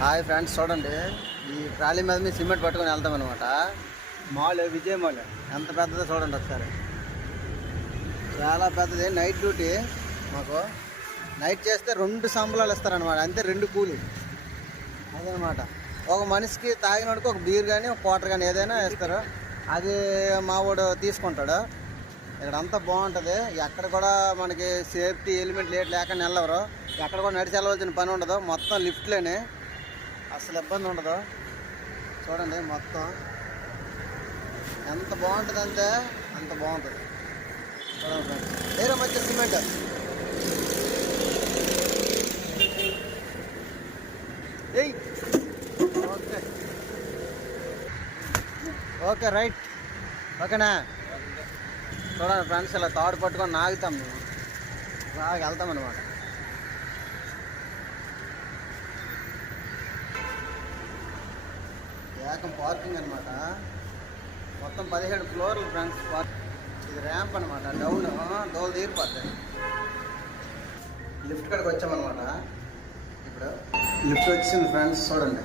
Hi friends, చూడండి ఈ trolley మీద మీ సిమెంట్ పట్టుకొని వెళ్తాం అనమాట. మాల్ విజయ్ మాల్ ఎంత పెద్దదో చూడండి ఒకసారి. చాలా పెద్దది. నైట్ డ్యూటీ మాకు. నైట్ చేస్తే 2 సంబళాలు ఇస్తారనమాట, అంతే 2 కూలి. అదనమాట. ఒక మనిషికి తాగినోడికి ఒక బీర్ కానీ ఒక క్వార్టర్ కానీ ఏదైనా ఇస్తారు. అది మా వాడు తీసుకుంటాడు. ఇక్కడ అంతా బాగుంటుంది. ఎక్కడ కూడా మనకి సేఫ్టీ ఎలిమెంట్ లేకుండా వెళ్ళవరు. ఎక్కడ కూడా నడిచి వెళ్ళవలసిన పని ఉండదు. మొత్తం లిఫ్ట్లోనే, అసలు ఇబ్బంది ఉండదు. చూడండి మొత్తం ఎంత బాగుంటుంది అంటే అంత బాగుంటుంది. చూడండి వేరే మంచి సిమెంట్. ఏయ్ ఓకే ఓకే రైట్ ఓకేనా. చూడండి ఫ్రెండ్స్, ఇలా తాడు పట్టుకొని నాగుతాం మేము. బాగా వెళ్తాం అనమాట. ఏకం పార్కింగ్ అనమాట. మొత్తం 17 ఫ్లోర్లు ఫ్రెండ్స్. ఇది ర్యాంప్ అనమాట. డౌన్ దోలు తీరిపోతాయి. లిఫ్ట్ కాడికి వచ్చామన్నమాట. ఇప్పుడు లిఫ్ట్ వచ్చింది ఫ్రెండ్స్. చూడండి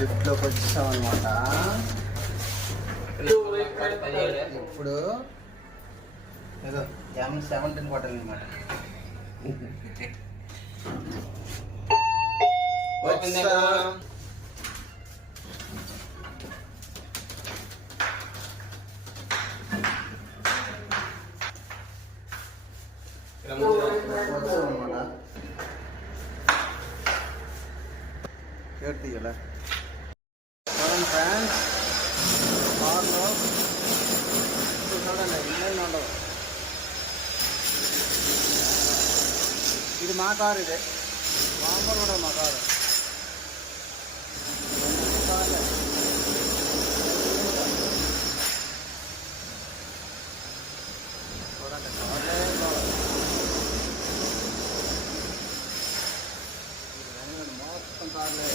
లిఫ్ట్లోకి వచ్చామన్నమాట. ఇప్పుడు ఏదో M17 కొట్టాలి అనమాట. తీయాల చూడండి ఫ్రెండ్స్. కార్లో చూడండి ఇల్లు ఉండవు. ఇది మా కారు. ఇదే మామూలు ఉండదు మా కారు. చూడండి మొత్తం కార్లే.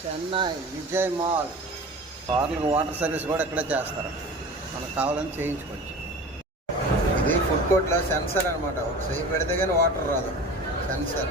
చెన్నై విజయ్ మాల్. కార్లకు వాటర్ సర్వీస్ కూడా ఇక్కడే చేస్తారు. మనకు కావాలని చేయించుకోవచ్చు. ఇది ఫుడ్ కోర్ట్లో సెన్సర్ అనమాట. ఒక సై పెడితే కానీ వాటర్ రాదు. సెన్సర్